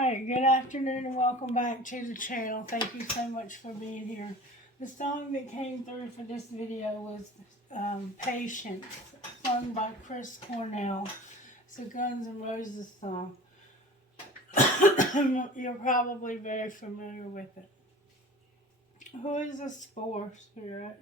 Alright, good afternoon and welcome back to the channel. Thank you so much for being here. The song that came through for this video was Patience, sung by Chris Cornell. It's a Guns N' Roses song. You're probably very familiar with it. Who is this for, Spirit?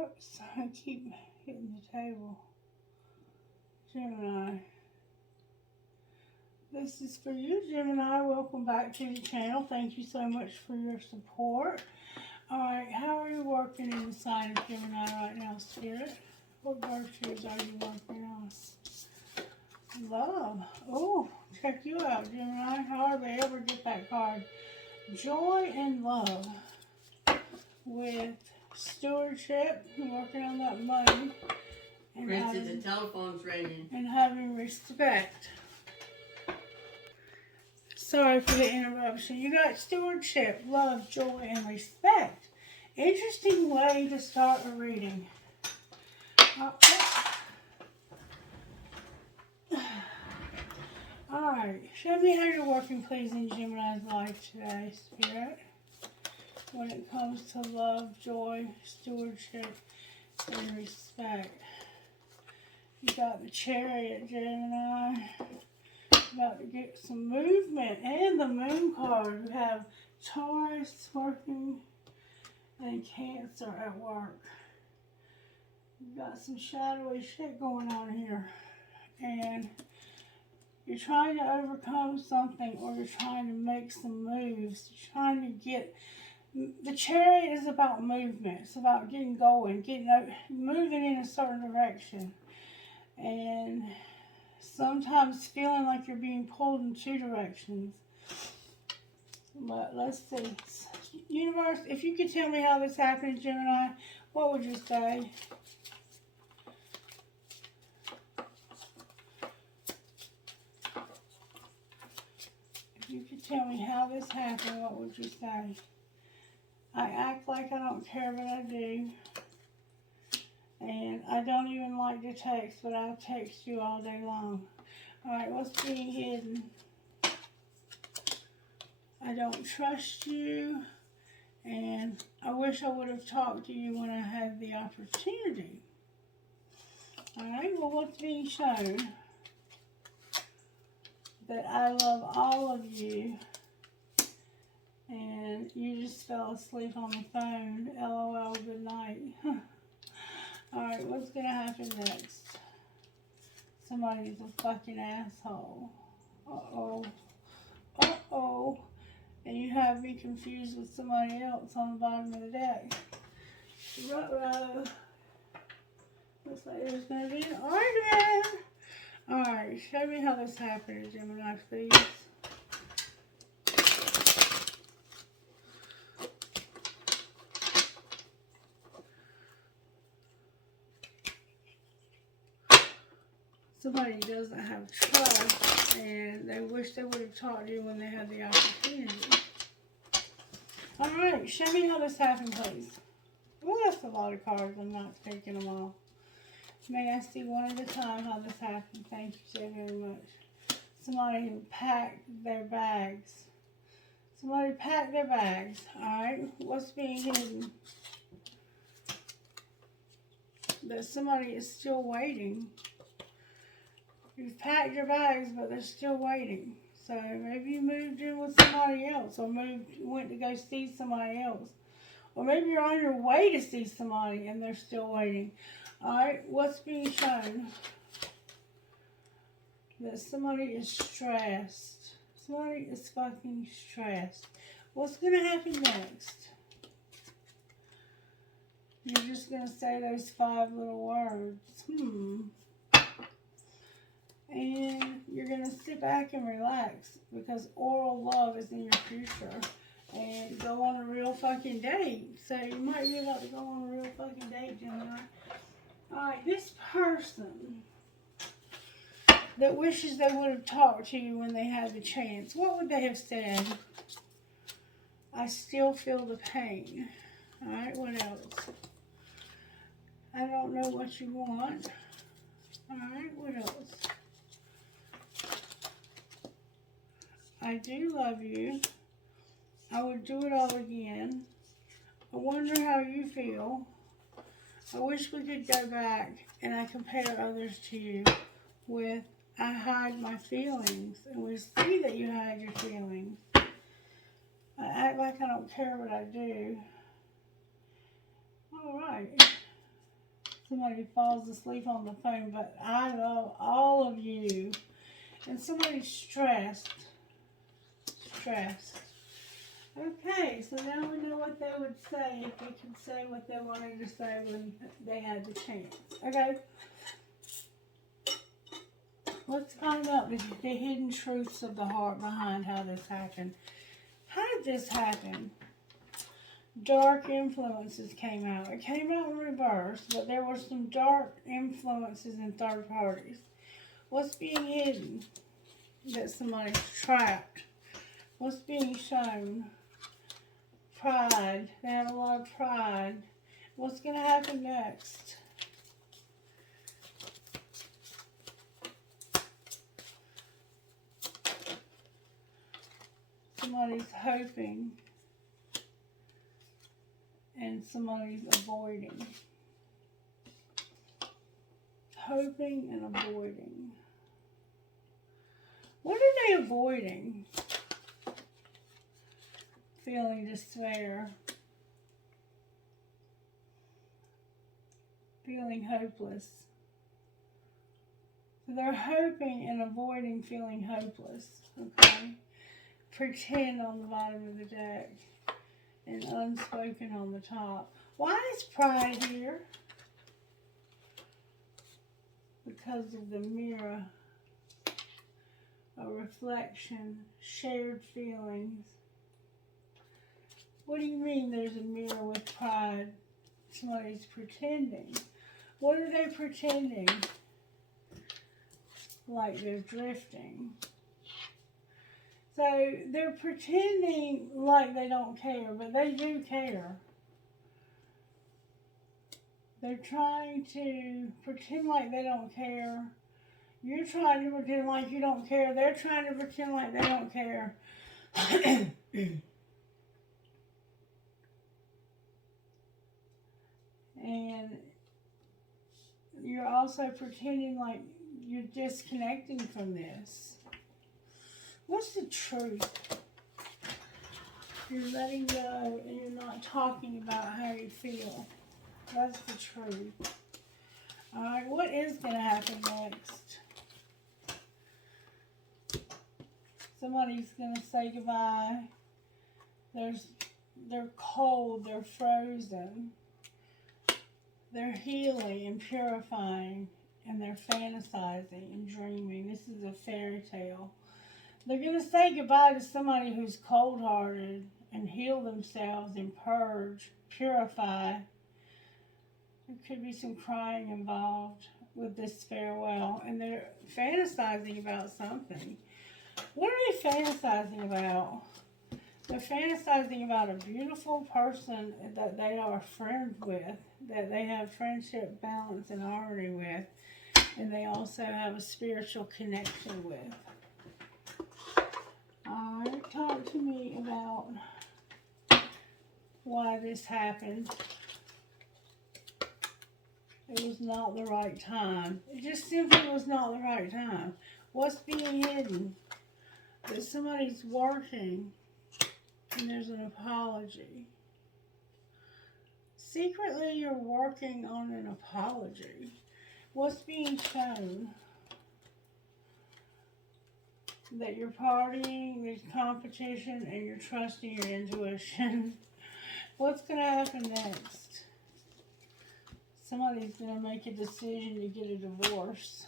Oops, I keep hitting the table. Gemini. This is for you, Gemini. Welcome back to the channel. Thank you so much for your support. Alright, how are you working in the sign of Gemini right now, Spirit? What virtues are you working on? Love. Oh, check you out, Gemini. Hardly ever get that card. Joy and love. With stewardship, working on that money. And Princess, the telephone's ringing. And having respect. Sorry for the interruption. You got stewardship, love, joy, and respect. Interesting way to start a reading. Alright, show me how you're working, please, in Gemini's life today, Spirit. When it comes to love, joy, stewardship, and respect. You got the Chariot, Gemini. About to get some movement. And the Moon card. You have Taurus working and Cancer at work. You got some shadowy shit going on here. And you're trying to overcome something, or you're trying to make some moves. You're trying to get... The Chariot is about movement. It's about getting going, moving in a certain direction. And sometimes feeling like you're being pulled in two directions. But let's see. Universe, if you could tell me how this happened, Gemini, what would you say? If you could tell me how this happened, what would you say? I act like I don't care, but I do. And I don't even like to text, but I'll text you all day long. Alright, what's being hidden? I don't trust you. And I wish I would have talked to you when I had the opportunity. Alright, well, what's being shown? That I love all of you. And you just fell asleep on the phone. LOL, good night. Alright, what's going to happen next? Somebody's a fucking asshole. Uh-oh. Uh-oh. And you have me confused with somebody else on the bottom of the deck. Ruh-roh. Looks like there's going to be an argument. Alright, show me how this happened, Gemini, please. Somebody doesn't have trust, and they wish they would have talked to you when they had the opportunity. Alright, show me how this happened, please. Well, that's a lot of cards. I'm not taking them all. May I see one at a time how this happened? Thank you so very much. Somebody who packed their bags. Somebody packed their bags. Alright, what's being hidden? That somebody is still waiting. You've packed your bags, but they're still waiting. So maybe you moved in with somebody else, or went to go see somebody else. Or maybe you're on your way to see somebody and they're still waiting. Alright, what's being shown? That somebody is stressed. Somebody is fucking stressed. What's going to happen next? You're just going to say those 5 little words. And you're going to sit back and relax, because oral love is in your future. And go on a real fucking date. So you might be about to go on a real fucking date, Gemini. Alright, this person that wishes they would have talked to you when they had the chance. What would they have said? I still feel the pain. Alright, what else? I don't know what you want. Alright, what else? I do love you. I would do it all again. I wonder how you feel. I wish we could go back and I compare others to you with I hide my feelings. And we see that you hide your feelings. I act like I don't care what I do. Alright. Somebody falls asleep on the phone, but I love all of you. And somebody's stressed. Okay, so now we know what they would say if they could say what they wanted to say when they had the chance. Okay? Let's find out the hidden truths of the heart behind how this happened. How did this happen? Dark influences came out. It came out in reverse, but there were some dark influences in third parties. What's being hidden? That somebody's trapped. What's being shown? Pride. They have a lot of pride. What's going to happen next? Somebody's hoping and somebody's avoiding. Hoping and avoiding. What are they avoiding? Feeling despair. Feeling hopeless. So they're hoping and avoiding feeling hopeless. Okay? Pretend on the bottom of the deck. And unspoken on the top. Why is pride here? Because of the mirror. A reflection. Shared feelings. What do you mean there's a mirror with pride? Somebody's pretending. What are they pretending? Like they're drifting. So they're pretending like they don't care, but they do care. They're trying to pretend like they don't care. You're trying to pretend like you don't care. They're trying to pretend like they don't care. And you're also pretending like you're disconnecting from this. What's the truth? You're letting go and you're not talking about how you feel. That's the truth. Alright, what is going to happen next? Somebody's going to say goodbye. They're cold, they're frozen. They're healing and purifying, and they're fantasizing and dreaming. This is a fairy tale. They're going to say goodbye to somebody who's cold-hearted and heal themselves and purge, purify. There could be some crying involved with this farewell, and they're fantasizing about something. What are they fantasizing about? They're fantasizing about a beautiful person that they are friends with, that they have friendship, balance, and harmony with, and they also have a spiritual connection with. Alright, talk to me about why this happened. It was not the right time. It just simply was not the right time. What's being hidden? That somebody's working and there's an apology. Secretly, you're working on an apology. What's being shown? That you're partying, there's competition, and you're trusting your intuition. What's going to happen next? Somebody's going to make a decision to get a divorce.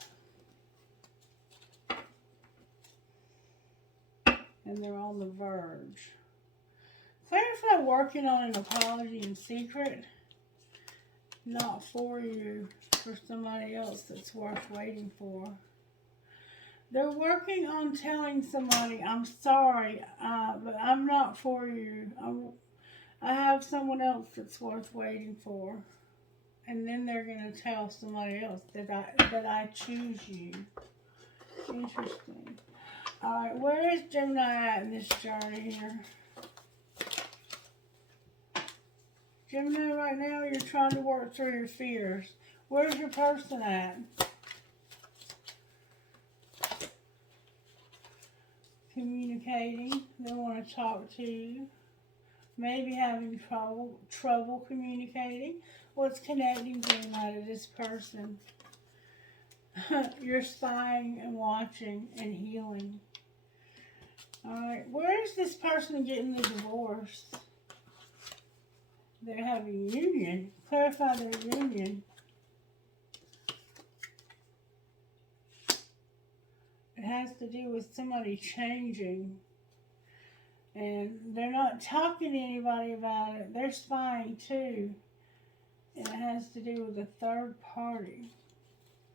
And they're on the verge. Clarify working on an apology in secret. Not for you, for somebody else that's worth waiting for. They're working on telling somebody, I'm sorry, but I'm not for you. I have someone else that's worth waiting for. And then they're going to tell somebody else that I choose you. Interesting. Alright, where is Gemini at in this journey here? Gemini, right now you're trying to work through your fears. Where's your person at? Communicating. They want to talk to you. Maybe having trouble communicating. What's connecting Gemini to this person? You're spying and watching and healing. Alright, where is this person getting the divorce? They're having union. Clarify their union. It has to do with somebody changing. And they're not talking to anybody about it. They're spying too. And it has to do with a third party.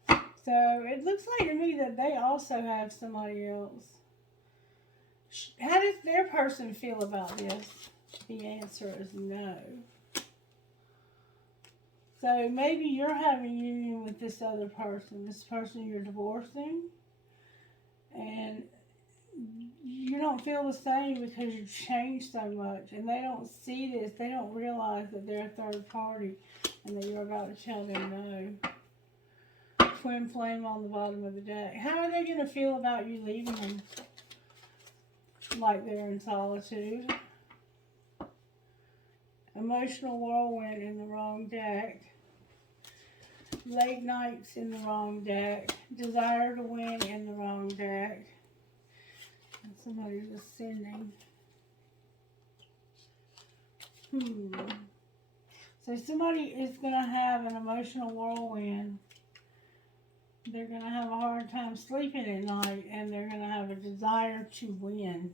So it looks like to me that they also have somebody else. How does their person feel about this? The answer is no. So maybe you're having union with this other person. This person you're divorcing. And you don't feel the same because you've changed so much. And they don't see this. They don't realize that they're a third party. And that you're about to tell them no. Twin flame on the bottom of the deck. How are they going to feel about you leaving them? Like they're in solitude. Emotional whirlwind in the wrong deck. Late nights in the wrong deck. Desire to win in the wrong deck. And somebody's ascending. So somebody is going to have an emotional whirlwind. They're going to have a hard time sleeping at night, and they're going to have a desire to win.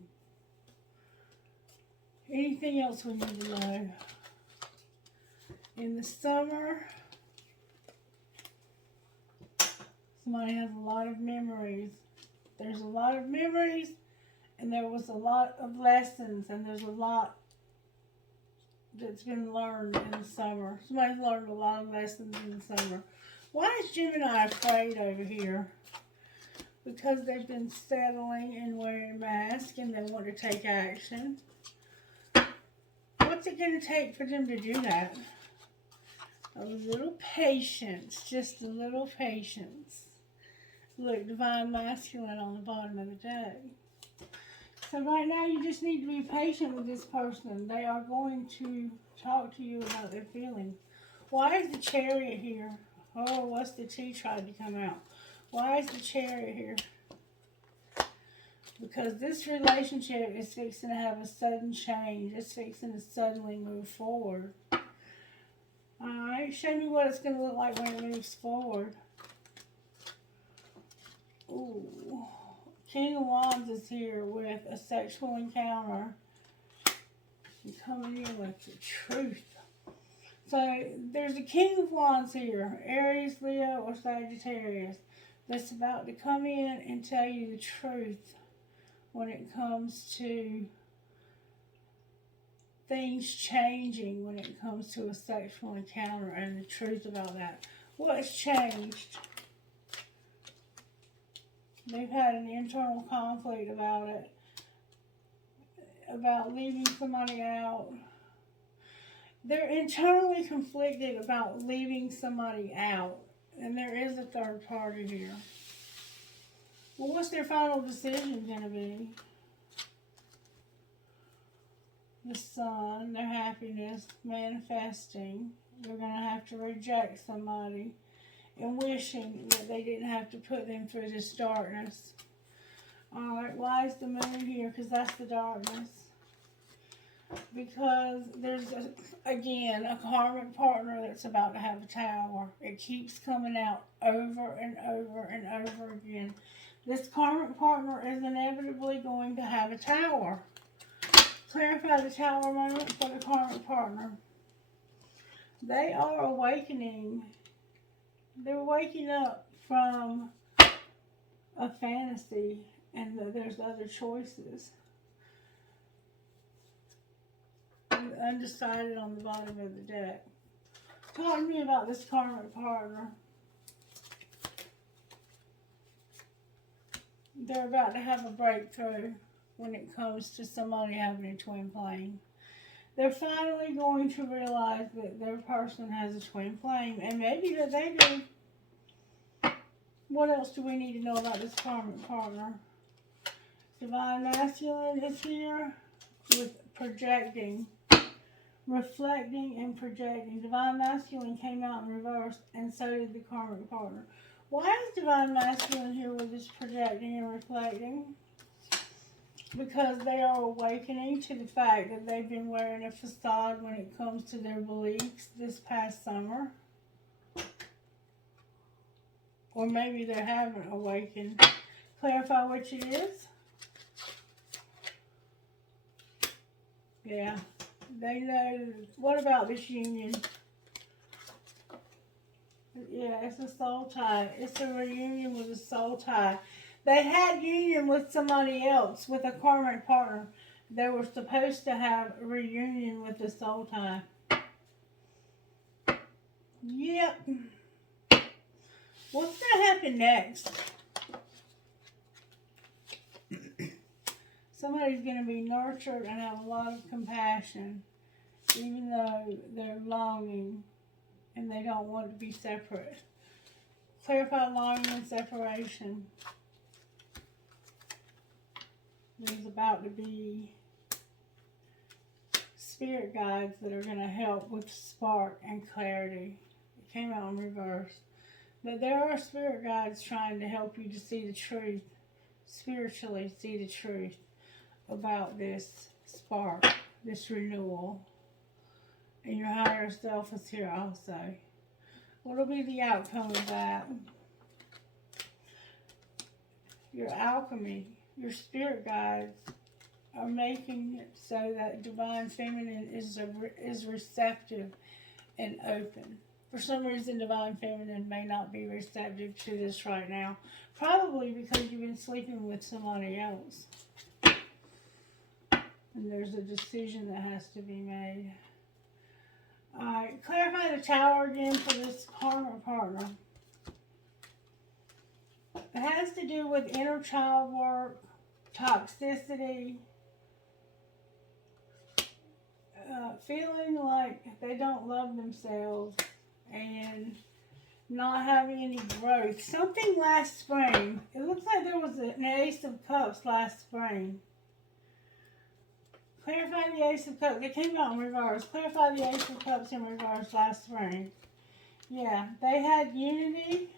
Anything else we need to know? In the summer, somebody has a lot of memories. There's a lot of memories, and there was a lot of lessons, and there's a lot that's been learned in the summer. Somebody's learned a lot of lessons in the summer. Why is Gemini afraid over here? Because they've been settling and wearing a mask, and they want to take action. What's it going to take for them to do that? A little patience, just a little patience. Look, divine masculine on the bottom of the deck. So right now you just need to be patient with this person. They are going to talk to you about their feelings. Why is the Chariot here? Oh, what's the T tried to come out? Why is the Chariot here? Because this relationship is fixing to have a sudden change. It's fixing to suddenly move forward. Alright, show me what it's going to look like when it moves forward. Ooh. King of Wands is here with a sexual encounter. And coming in with the truth. So, there's a King of Wands here. Aries, Leo, or Sagittarius. That's about to come in and tell you the truth. When it comes to things changing, when it comes to a sexual encounter and the truth about that. What's changed? They've had an internal conflict about it. About leaving somebody out. They're internally conflicted about leaving somebody out. And there is a third party here. Well, what's their final decision going to be? The Sun, their happiness, manifesting. They're going to have to reject somebody and wishing that they didn't have to put them through this darkness. Alright, why is the Moon here? Because that's the darkness. Because there's, again, a karmic partner that's about to have a tower. It keeps coming out over and over and over again. This karmic partner is inevitably going to have a tower. Clarify the tower moment for the karmic partner. They are awakening. They're waking up from a fantasy and that there's other choices. Undecided on the bottom of the deck. Talk to me about this karmic partner. They're about to have a breakthrough when it comes to somebody having a twin flame. They're finally going to realize that their person has a twin flame, and maybe that they do. What else do we need to know about this karmic partner? Divine Masculine is here with projecting, reflecting, and projecting. Divine Masculine came out in reverse, and so did the karmic partner. Why is Divine Masculine here with this projecting and reflecting? Because they are awakening to the fact that they've been wearing a facade when it comes to their beliefs this past summer. Or maybe they haven't awakened. Clarify which it is. Yeah, they know. What about this union? Yeah, it's a soul tie. It's a reunion with a soul tie. They had union with somebody else, with a karmic partner. They were supposed to have a reunion with a soul tie. Yep. What's going to happen next? Somebody's going to be nurtured and have a lot of compassion, even though they're longing and they don't want to be separate. Clarify longing and separation. There's about to be spirit guides that are going to help with spark and clarity. It came out in reverse. But there are spirit guides trying to help you to see the truth, spiritually see the truth about this spark, this renewal. And your higher self is here also. What will be the outcome of that? Your alchemy, your spirit guides are making it so that Divine Feminine is receptive and open. For some reason, Divine Feminine may not be receptive to this right now. Probably because you've been sleeping with somebody else. And there's a decision that has to be made. Alright, clarify the Tower again for this karmic partner. It has to do with inner child work, toxicity, feeling like they don't love themselves, and not having any growth. Something last spring. It looks like there was an Ace of Cups last spring. Clarify the Ace of Cups. It came out in reverse. Clarify the Ace of Cups in reverse last spring. Yeah, they had unity,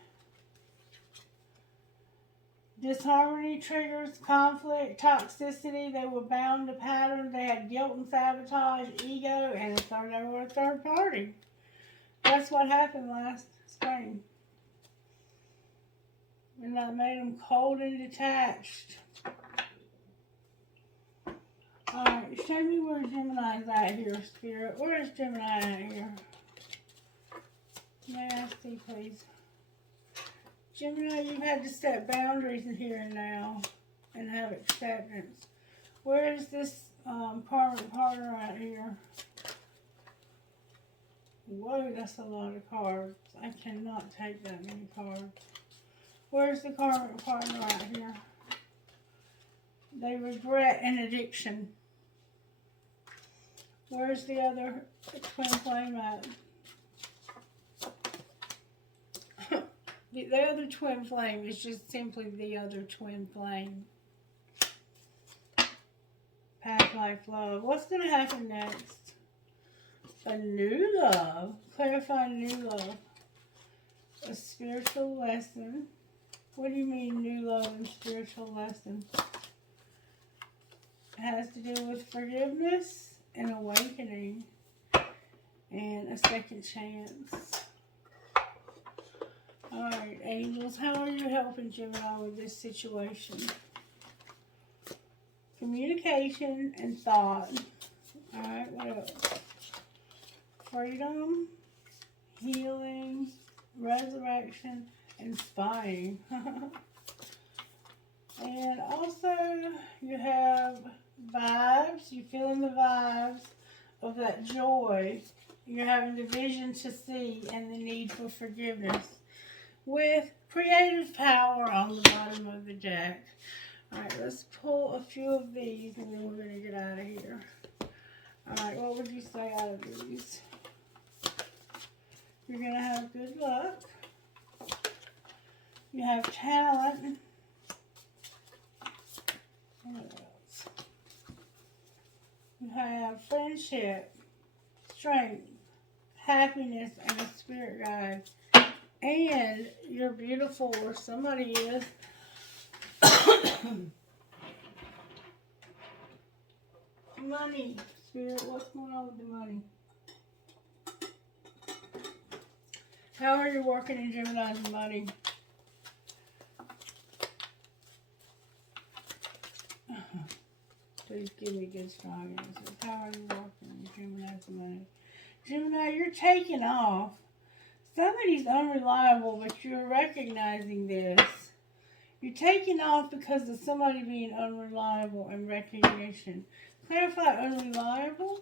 disharmony triggers, conflict, toxicity. They were bound to patterns. They had guilt and sabotage, ego, and they were a third party. That's what happened last spring. And that made them cold and detached. Alright, show me where Gemini's at here, Spirit. Where is Gemini at here? May I see, please? Gemini, you've had to set boundaries in here and now and have acceptance. Where is this karmic partner out here? Whoa, that's a lot of cards. I cannot take that many cards. Where's the karmic partner out here? They regret an addiction. Where's the other twin flame at? The other twin flame is just simply the other twin flame. Past life love. What's going to happen next? A new love. Clarify new love. A spiritual lesson. What do you mean new love and spiritual lesson? It has to do with forgiveness and awakening and a second chance. Alright, angels, how are you helping Gemini with this situation? Communication and thought. Alright, what else? Freedom, healing, resurrection, and spying. And also, you have vibes. You're feeling the vibes of that joy. You're having the vision to see and the need for forgiveness. With creative power on the bottom of the deck. Alright, let's pull a few of these and then we're going to get out of here. Alright, what would you say out of these? You're going to have good luck. You have talent. What else? You have friendship, strength, happiness, and a spirit guide. And you're beautiful, or somebody is. Money. Spirit, what's going on with the money? How are you working in Gemini's money? Please give me good, strong answers. How are you working in Gemini's money? Gemini, you're taking off. Somebody's unreliable, but you're recognizing this. You're taking off because of somebody being unreliable and recognition. Clarify unreliable.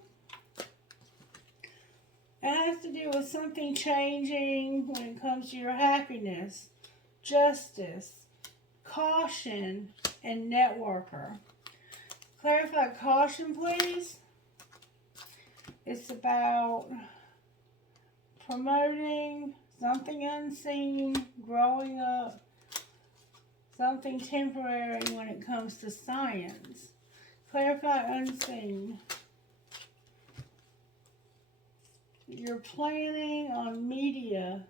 It has to do with something changing when it comes to your happiness, justice, caution, and networker. Clarify caution, please. It's about promoting something unseen, growing up, something temporary when it comes to science. Clarify unseen. You're planning on media.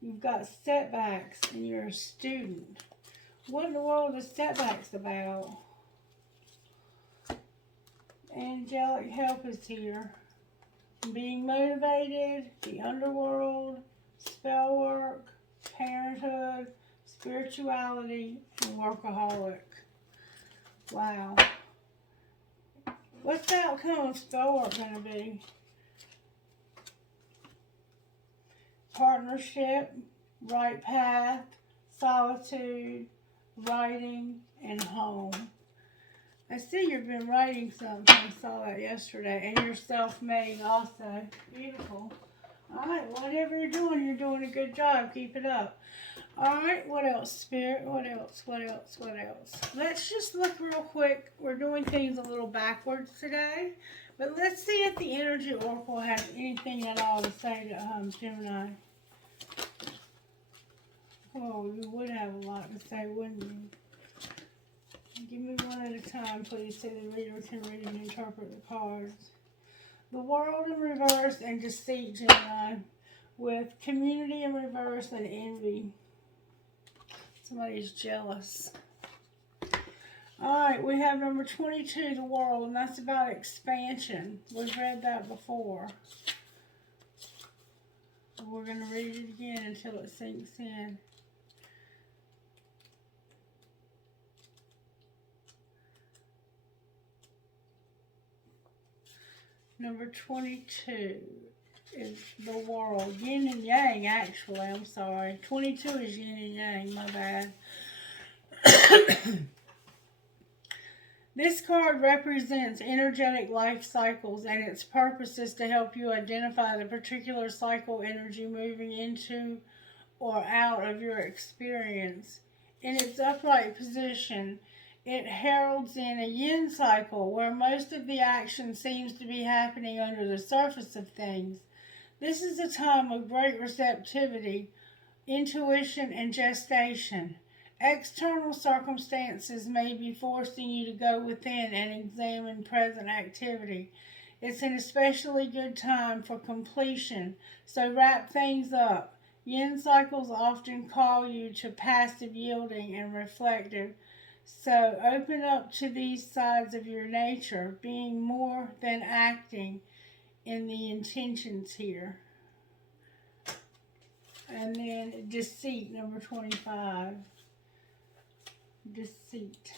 You've got setbacks and you're a student. What in the world is setbacks about? Angelic help is here. Being motivated, the underworld, spell work, parenthood, spirituality, and workaholic. Wow. What's the outcome of spell work going to be? Partnership, right path, solitude, writing, and home. I see you've been writing something. I saw that yesterday. And you're self-made also. Beautiful. Alright, whatever you're doing a good job. Keep it up. Alright, what else, Spirit? What else? What else? What else? Let's just look real quick. We're doing things a little backwards today. But let's see if the Energy Oracle has anything at all to say to Gemini. Oh, you would have a lot to say, wouldn't you? Give me one at a time, please, so the reader can read and interpret the cards. The World in reverse and deceit, Gemini, with community in reverse and envy. Somebody's jealous. Alright, we have number 22, the World, and that's about expansion. We've read that before. We're going to read it again until it sinks in. Number 22 is the World. Yin and Yang, actually. I'm sorry. 22 is Yin and Yang. My bad. This card represents energetic life cycles, and its purpose is to help you identify the particular cycle energy moving into or out of your experience. In its upright position, it heralds in a yin cycle where most of the action seems to be happening under the surface of things. This is a time of great receptivity, intuition, and gestation. External circumstances may be forcing you to go within and examine present activity. It's an especially good time for completion, so wrap things up. Yin cycles often call you to passive yielding and reflective. So open up to these sides of your nature, being more than acting in the intentions here. And then deceit, number 25. Deceit.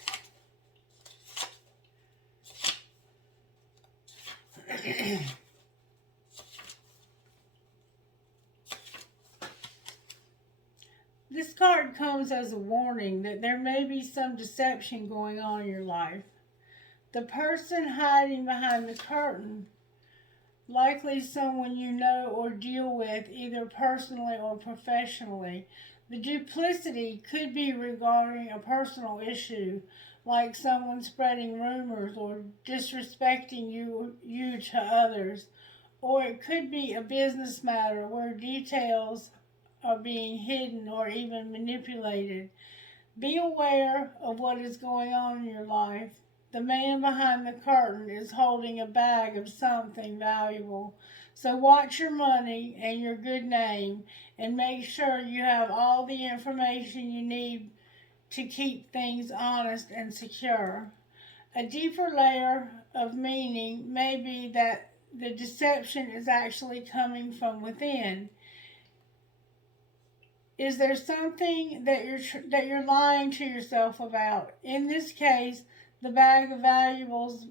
This card comes as a warning that there may be some deception going on in your life. The person hiding behind the curtain, likely someone you know or deal with either personally or professionally. The duplicity could be regarding a personal issue, like someone spreading rumors or disrespecting you to others. Or it could be a business matter where details are being hidden or even manipulated. Be aware of what is going on in your life. The man behind the curtain is holding a bag of something valuable. So watch your money and your good name and make sure you have all the information you need to keep things honest and secure. A deeper layer of meaning may be that the deception is actually coming from within. Is there something that you're lying to yourself about? In this case, the bag of valuables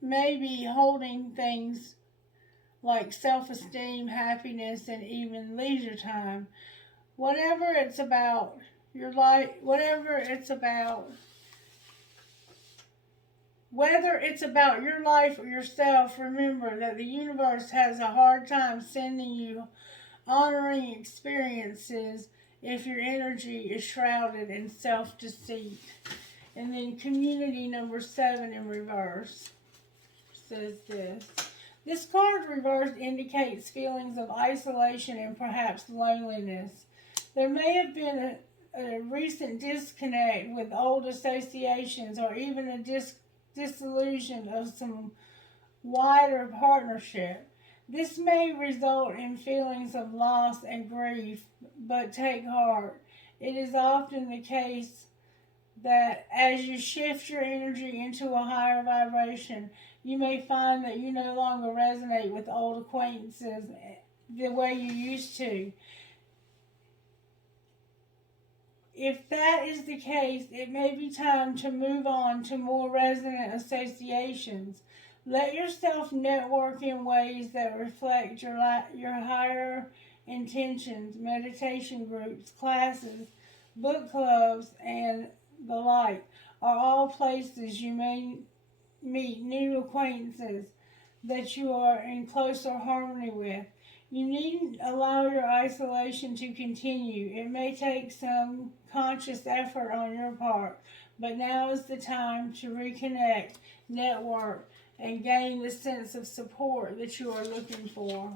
may be holding things like self-esteem, happiness, and even leisure time. Whatever it's about, whether it's about your life or yourself, remember that the universe has a hard time sending you honoring experiences if your energy is shrouded in self-deceit. And then community number 7 in reverse says this. This card reversed indicates feelings of isolation and perhaps loneliness. There may have been a recent disconnect with old associations or even a dissolution of some wider partnership. This may result in feelings of loss and grief, but take heart. It is often the case that as you shift your energy into a higher vibration, you may find that you no longer resonate with old acquaintances the way you used to. If that is the case, it may be time to move on to more resonant associations. Let yourself network in ways that reflect your higher intentions. Meditation groups, classes, book clubs, and the like are all places you may meet new acquaintances that you are in closer harmony with. You needn't allow your isolation to continue. It may take some conscious effort on your part, but now is the time to reconnect, network, and gain the sense of support that you are looking for.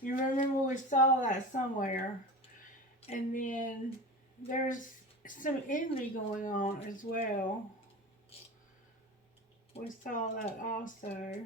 You remember we saw that somewhere. And then there's some envy going on as well. We saw that also.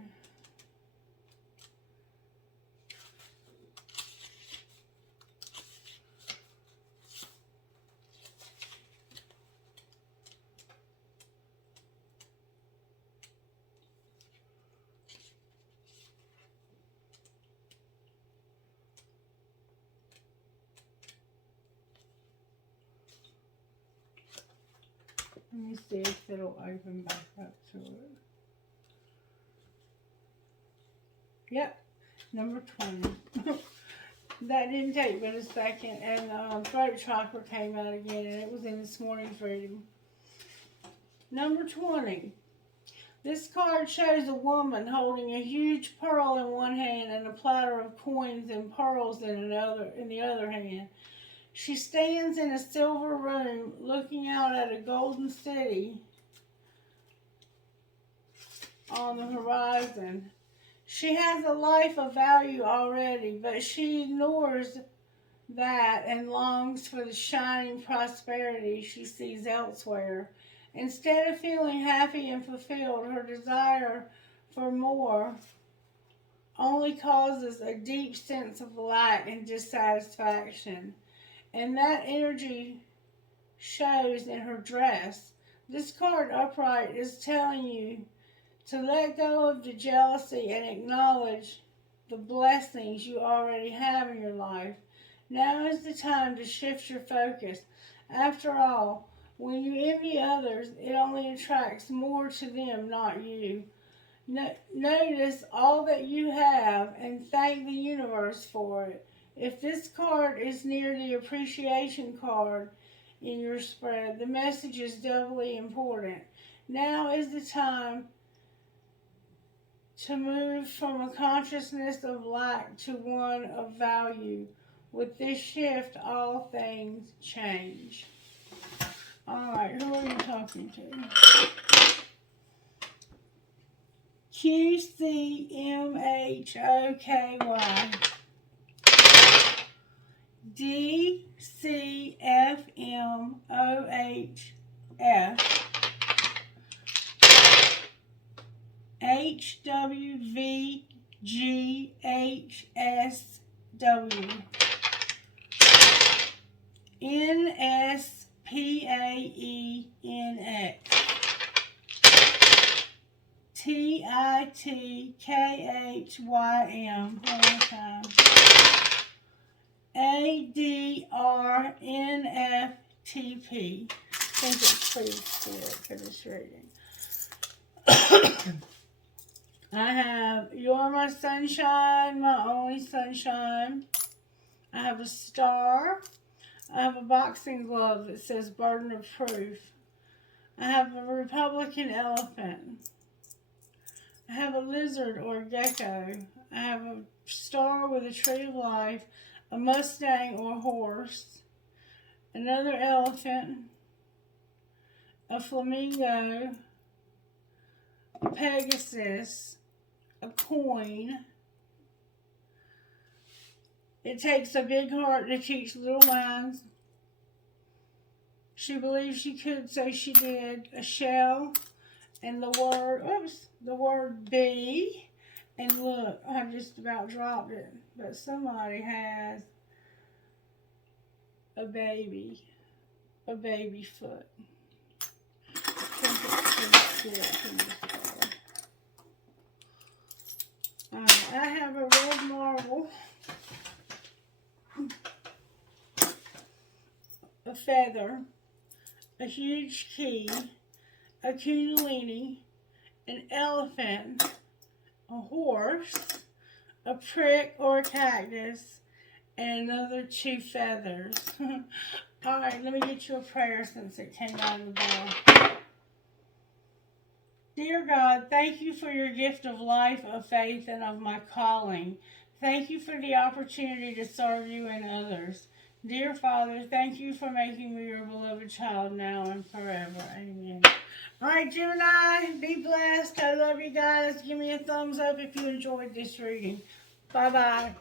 Let me see if it'll open back up to it. Yep, number 20. That didn't take but a second, and the throat chakra came out again, and it was in this morning's reading. Number 20. This card shows a woman holding a huge pearl in one hand and a platter of coins and pearls in the other hand. She stands in a silver room looking out at a golden city on the horizon. She has a life of value already, but she ignores that and longs for the shining prosperity she sees elsewhere. Instead of feeling happy and fulfilled, her desire for more only causes a deep sense of lack and dissatisfaction. And that energy shows in her dress. This card upright is telling you to let go of the jealousy and acknowledge the blessings you already have in your life. Now is the time to shift your focus. After all, when you envy others, it only attracts more to them, not you. Notice all that you have and thank the universe for it. If this card is near the appreciation card in your spread, the message is doubly important. Now is the time to move from a consciousness of lack to one of value. With this shift, all things change. Alright, who are you talking to? QCMHOKY DCFMOHF HWVGHSW NSPAENX TITKHYM one more time ADRNFTP. I think it's pretty good for this reading. I have You're My Sunshine, My Only Sunshine. I have a star. I have a boxing glove that says Burden of Proof. I have a Republican elephant. I have a lizard or gecko. I have a star with a tree of life, a Mustang or horse, another elephant, a flamingo, a Pegasus, a coin. It takes a big heart to teach little minds. She believed she could, so she did. A shell and the word be. And look, I just about dropped it, but somebody has a baby foot. I think it's pretty good from this card. I have a red marble, a feather, a huge key, a kundalini, an elephant, a horse, a prick or a cactus, and another 2 feathers. Alright, let me get you a prayer since it came out of the bottle. Dear God, thank you for your gift of life, of faith, and of my calling. Thank you for the opportunity to serve you and others. Dear Father, thank you for making me your beloved child now and forever. Amen. Alright, Gemini, be blessed. I love you guys. Give me a thumbs up if you enjoyed this reading. Bye-bye.